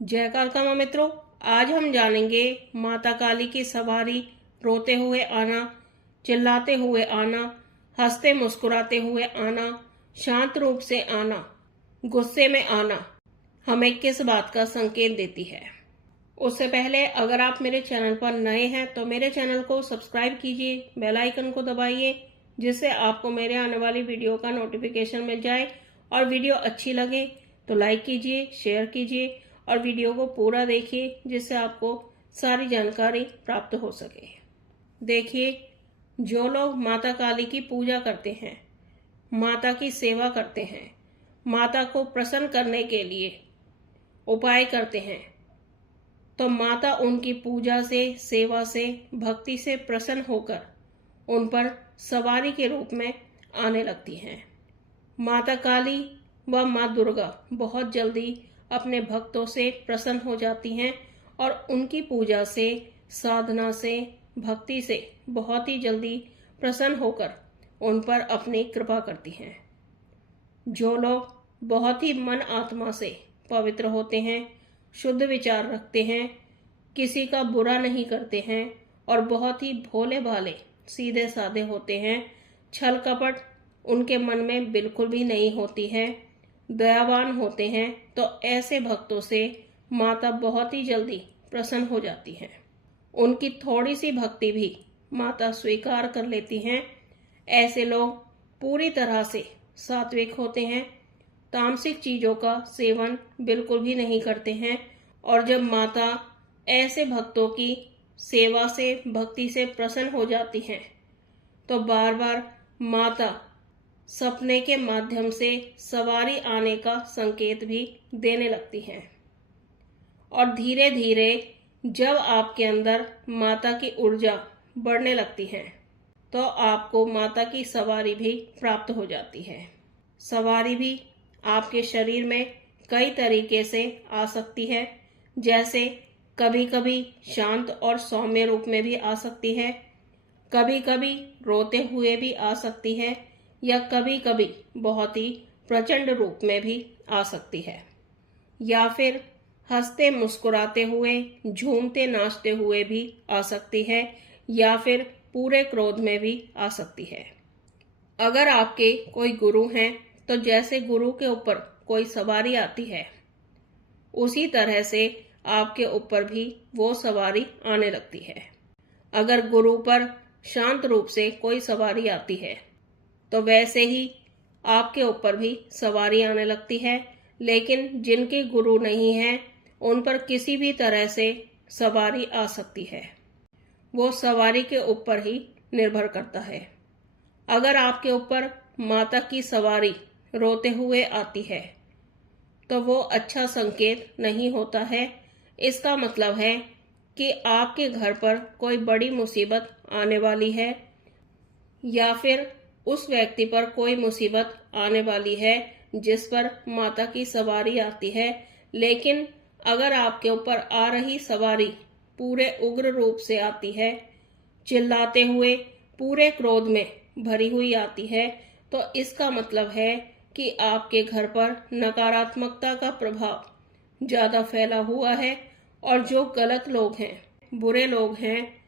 जय कालका माँ मित्रों, आज हम जानेंगे माता काली की सवारी रोते हुए आना, चिल्लाते हुए आना, हंसते मुस्कुराते हुए आना, शांत रूप से आना, गुस्से में आना हमें किस बात का संकेत देती है। उससे पहले अगर आप मेरे चैनल पर नए हैं तो मेरे चैनल को सब्सक्राइब कीजिए, बेल आइकन को दबाइए जिससे आपको मेरे आने वाली वीडियो का नोटिफिकेशन मिल जाए। और वीडियो अच्छी लगे तो लाइक कीजिए, शेयर कीजिए और वीडियो को पूरा देखिए जिससे आपको सारी जानकारी प्राप्त हो सके। देखिए, जो लोग माता काली की पूजा करते हैं, माता की सेवा करते हैं, माता को प्रसन्न करने के लिए उपाय करते हैं, तो माता उनकी पूजा से, सेवा से, भक्ति से प्रसन्न होकर उन पर सवारी के रूप में आने लगती हैं। माता काली व माँ दुर्गा बहुत जल्दी अपने भक्तों से प्रसन्न हो जाती हैं और उनकी पूजा से, साधना से, भक्ति से बहुत ही जल्दी प्रसन्न होकर उन पर अपनी कृपा करती हैं। जो लोग बहुत ही मन आत्मा से पवित्र होते हैं, शुद्ध विचार रखते हैं, किसी का बुरा नहीं करते हैं और बहुत ही भोले भाले सीधे साधे होते हैं, छल कपट उनके मन में बिल्कुल भी नहीं होती है, दयावान होते हैं, तो ऐसे भक्तों से माता बहुत ही जल्दी प्रसन्न हो जाती है। उनकी थोड़ी सी भक्ति भी माता स्वीकार कर लेती हैं। ऐसे लोग पूरी तरह से सात्विक होते हैं, तामसिक चीजों का सेवन बिल्कुल भी नहीं करते हैं। और जब माता ऐसे भक्तों की सेवा से, भक्ति से प्रसन्न हो जाती हैं तो बार बार माता सपने के माध्यम से सवारी आने का संकेत भी देने लगती हैं। और धीरे धीरे जब आपके अंदर माता की ऊर्जा बढ़ने लगती है तो आपको माता की सवारी भी प्राप्त हो जाती है। सवारी भी आपके शरीर में कई तरीके से आ सकती है, जैसे कभी कभी शांत और सौम्य रूप में भी आ सकती है, कभी कभी रोते हुए भी आ सकती है, या कभी कभी बहुत ही प्रचंड रूप में भी आ सकती है, या फिर हंसते मुस्कुराते हुए, झूमते नाचते हुए भी आ सकती है, या फिर पूरे क्रोध में भी आ सकती है। अगर आपके कोई गुरु हैं तो जैसे गुरु के ऊपर कोई सवारी आती है उसी तरह से आपके ऊपर भी वो सवारी आने लगती है। अगर गुरु पर शांत रूप से कोई सवारी आती है तो वैसे ही आपके ऊपर भी सवारी आने लगती है। लेकिन जिनके गुरु नहीं हैं उन पर किसी भी तरह से सवारी आ सकती है, वो सवारी के ऊपर ही निर्भर करता है। अगर आपके ऊपर माता की सवारी रोते हुए आती है तो वो अच्छा संकेत नहीं होता है। इसका मतलब है कि आपके घर पर कोई बड़ी मुसीबत आने वाली है, या फिर उस व्यक्ति पर कोई मुसीबत आने वाली है जिस पर माता की सवारी आती है। लेकिन अगर आपके ऊपर आ रही सवारी पूरे उग्र रूप से आती है, चिल्लाते हुए, पूरे क्रोध में भरी हुई आती है, तो इसका मतलब है कि आपके घर पर नकारात्मकता का प्रभाव ज्यादा फैला हुआ है। और जो गलत लोग हैं, बुरे लोग हैं,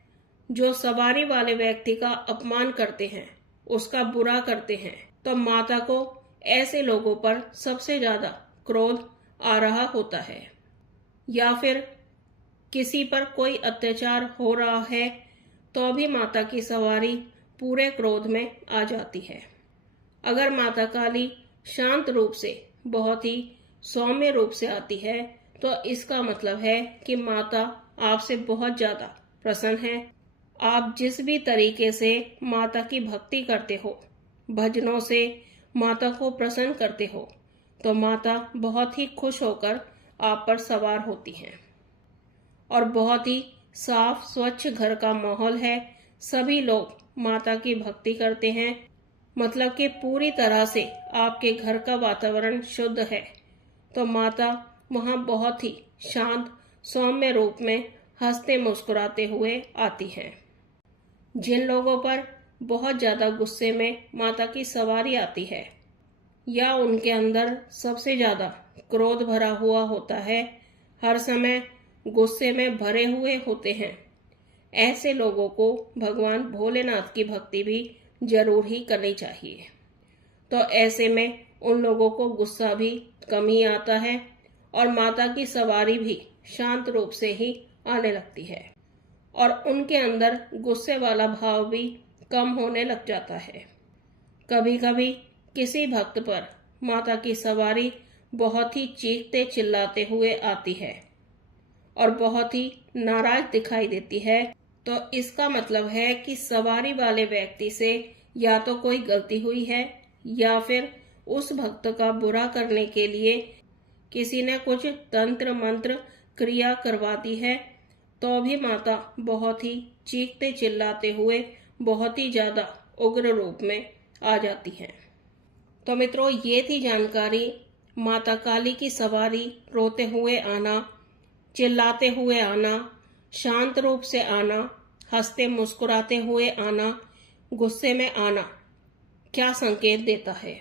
जो सवारी वाले व्यक्ति का अपमान करते हैं, उसका बुरा करते हैं, तो माता को ऐसे लोगों पर सबसे ज्यादा क्रोध आ रहा होता है। या फिर किसी पर कोई अत्याचार हो रहा है तो भी माता की सवारी पूरे क्रोध में आ जाती है। अगर माता काली शांत रूप से, बहुत ही सौम्य रूप से आती है तो इसका मतलब है कि माता आपसे बहुत ज्यादा प्रसन्न है। आप जिस भी तरीके से माता की भक्ति करते हो, भजनों से माता को प्रसन्न करते हो, तो माता बहुत ही खुश होकर आप पर सवार होती हैं। और बहुत ही साफ स्वच्छ घर का माहौल है, सभी लोग माता की भक्ति करते हैं, मतलब कि पूरी तरह से आपके घर का वातावरण शुद्ध है, तो माता वहां बहुत ही शांत सौम्य रूप में हंसते मुस्कुराते हुए आती हैं। जिन लोगों पर बहुत ज्यादा गुस्से में माता की सवारी आती है, या उनके अंदर सबसे ज्यादा क्रोध भरा हुआ होता है, हर समय गुस्से में भरे हुए होते हैं। ऐसे लोगों को भगवान भोलेनाथ की भक्ति भी जरूर ही करनी चाहिए। तो ऐसे में उन लोगों को गुस्सा भी कम ही आता है और माता की सवारी भी शांत रूप से ही आने लगती है और उनके अंदर गुस्से वाला भाव भी कम होने लग जाता है। कभी कभी किसी भक्त पर माता की सवारी बहुत ही चीखते चिल्लाते हुए आती है और बहुत ही नाराज दिखाई देती है, तो इसका मतलब है कि सवारी वाले व्यक्ति से या तो कोई गलती हुई है या फिर उस भक्त का बुरा करने के लिए किसी ने कुछ तंत्र मंत्र क्रिया करवा दी है, तो भी माता बहुत ही चीखते चिल्लाते हुए बहुत ही ज्यादा उग्र रूप में आ जाती है। तो मित्रों, ये थी जानकारी माता काली की सवारी, रोते हुए आना, चिल्लाते हुए आना, शांत रूप से आना, हंसते मुस्कुराते हुए आना, गुस्से में आना क्या संकेत देता है।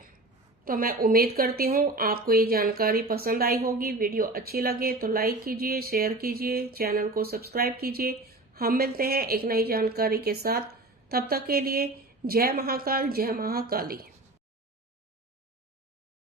तो मैं उम्मीद करती हूँ आपको ये जानकारी पसंद आई होगी। वीडियो अच्छी लगे तो लाइक कीजिए, शेयर कीजिए, चैनल को सब्सक्राइब कीजिए। हम मिलते हैं एक नई जानकारी के साथ। तब तक के लिए जय महाकाल, जय महाकाली।